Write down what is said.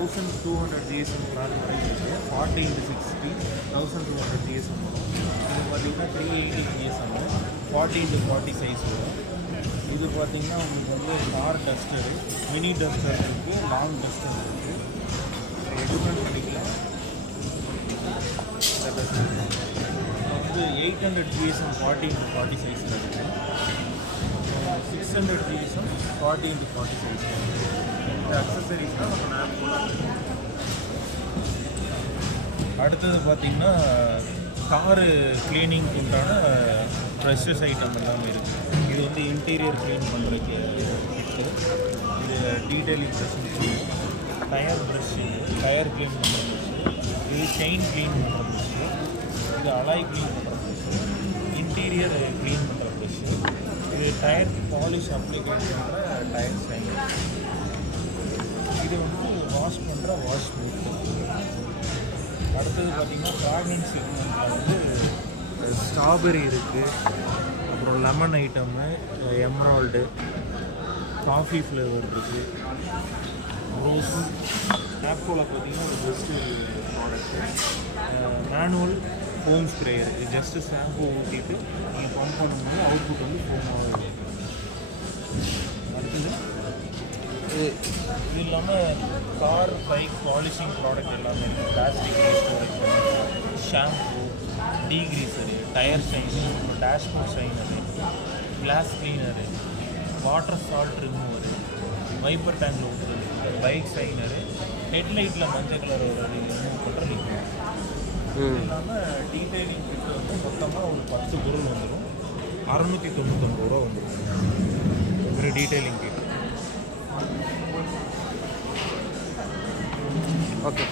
1200 GSM brand வரை இருக்குது. 40x60 1200 GSM வரும். இது பார்த்தீங்கன்னா 380 GSM 40x40 சைஸ் வரும். இது பார்த்தீங்கன்னா உங்களுக்கு வந்து கார் டஸ்டரு, மினி டஸ்டர் இருக்குது, லாங் டஸ்டர் இருக்குது. டிஃப்ரெண்ட் பண்ணிக்கலாம். இந்த டஸ்டர் வந்து 800 GSM 40x40 சைஸில் இருக்குது. 600 GSM 40x40 சைஸ். இந்த அக்சசரிஸ்னால் நம்ம நாப்கோ. அடுத்தது பார்த்திங்கன்னா காரு கிளீனிங்க்கு உண்டான ப்ரெஷஸ் ஐட்டம் எல்லாமே இருக்குது. இது வந்து இன்டீரியர் க்ளீன் பண்ணுறதுக்கு இருக்குது. இது detailing brush, tyre brush, tyre clean பண்ணுற ப்ரெஷ்ஷு, இது செயின் க்ளீன் பண்ணுற ப்ரெஷ்ஷு, இது அலாய் க்ளீன் பண்ணுற ப்ரெஷ்ஷு, இன்டீரியர் க்ளீன் பண்ணுற ப்ரெஷ்ஷு, இது டயர் பாலிஷ் அப்ளிகேட் பண்ணுற டயர் ஷைன், இது வந்து வாஷ் பண்ணுற வாஷ் மில்க். அடுத்தது பார்த்திங்கன்னா ஃப்ராக்ரன்ஸ் செக்மெண்ட்டில் வந்து ஸ்ட்ராபெரி இருக்குது, அப்புறம் lemon item, emerald, coffee flavour இருக்குது, ரோஸ். நாப்கோவில் பார்த்திங்கன்னா ஒரு best product. Manual foam spray இருக்குது. ஜஸ்ட்டு ஷாம்பு ஊற்றிட்டு நீங்கள் பம்ப் பண்ணும்போது அவுட்புட் வந்து ஃபோமாக இருக்குது. அடுத்தது இது இல்லாமல் கார் பைக் பாலிஷிங் ப்ராடக்ட் எல்லாமே இருக்குது. Plastic storage, shampoo, degreaser, tyre shiner, dashboard shiner, glass cleaner, water salt remover, wiper டேங்கில் ஊற்றுறது, பைக் ஷைனரு, ஹெட்லைட்டில் மஞ்சள் கலர் ரிமூவ் பண்ணுற லிக்விட். இது இல்லாமல் டீட்டெயிலிங் கிட்ட வந்து மொத்தமாக ஒரு 10 பொருள் வந்துடும். 699 ரூபா வந்துடும் ஒரு டீட்டெயிலிங் கிட். ஓகே.